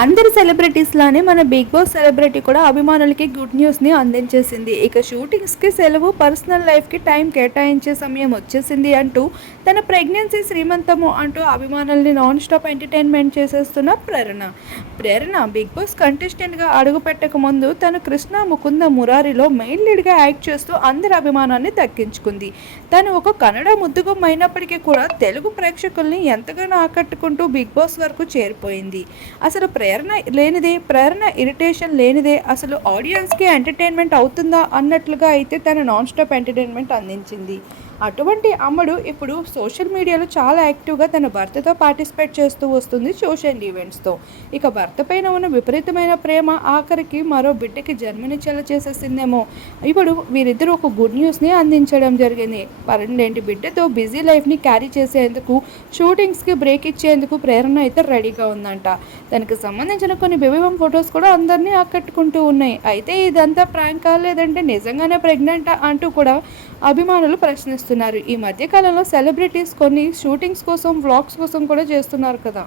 అందరి సెలబ్రిటీస్ లానే మన బిగ్ బాస్ సెలబ్రిటీ కూడా అభిమానులకి గుడ్ న్యూస్ని అందించేసింది. ఇక షూటింగ్స్కి సెలవు పర్సనల్ లైఫ్కి టైం కేటాయించే సమయం వచ్చేసింది అంటూ తన ప్రెగ్నెన్సీ శ్రీమంతము అంటూ అభిమానుల్ని నాన్ స్టాప్ ఎంటర్టైన్మెంట్ చేసేస్తున్న ప్రేరణ. ప్రేరణ బిగ్ బాస్ కంటెస్టెంట్గా అడుగు పెట్టక ముందు తను కృష్ణ ముకుంద మురారిలో మెయిన్ లీడ్గా యాక్ట్ చేస్తూ అందరి అభిమానాన్ని దక్కించుకుంది. తను ఒక కన్నడ ముద్దుగం అయినప్పటికీ కూడా తెలుగు ప్రేక్షకుల్ని ఎంతగానో ఆకట్టుకుంటూ బిగ్ బాస్ వరకు చేరిపోయింది. అసలు ప్రేరణ లేనిదే ప్రేరణ ఇరిటేషన్ లేనిదే అసలు ఆడియన్స్కి ఎంటర్టైన్మెంట్ అవుతుందా అన్నట్లుగా అయితే తన నాన్ స్టాప్ ఎంటర్టైన్మెంట్ అందించింది. అటువంటి అమ్మడు ఇప్పుడు సోషల్ మీడియాలో చాలా యాక్టివ్గా తన భర్తతో పార్టిసిపేట్ చేస్తూ వస్తుంది సోషల్ ఈవెంట్స్తో ఇక భర్త పైన ఉన్న విపరీతమైన ప్రేమ ఆఖరికి మరో బిడ్డకి జన్మనిచ్చేలా చేసేసిందేమో. ఇప్పుడు వీరిద్దరూ ఒక గుడ్ న్యూస్ని అందించడం జరిగింది. పన్నెండేంటి బిడ్డతో బిజీ లైఫ్ని క్యారీ చేసేందుకు షూటింగ్స్కి బ్రేక్ ఇచ్చేందుకు ప్రేరణ అయితే రెడీగా ఉందంట. దానికి సంబంధించిన కొన్ని బేబీబం ఫొటోస్ కూడా అందరినీ ఆకట్టుకుంటూ ఉన్నాయి. అయితే ఇదంతా ప్రాంక్ లేదంటే నిజంగానే ప్రెగ్నెంట్ అంటూ కూడా అభిమానులు ప్రశ్నిస్తున్నారు. ఈ మధ్యకాలంలో సెలబ్రిటీస్ కొన్ని షూటింగ్స్ కోసం వ్లాగ్స్ కోసం కూడా చేస్తున్నారు కదా.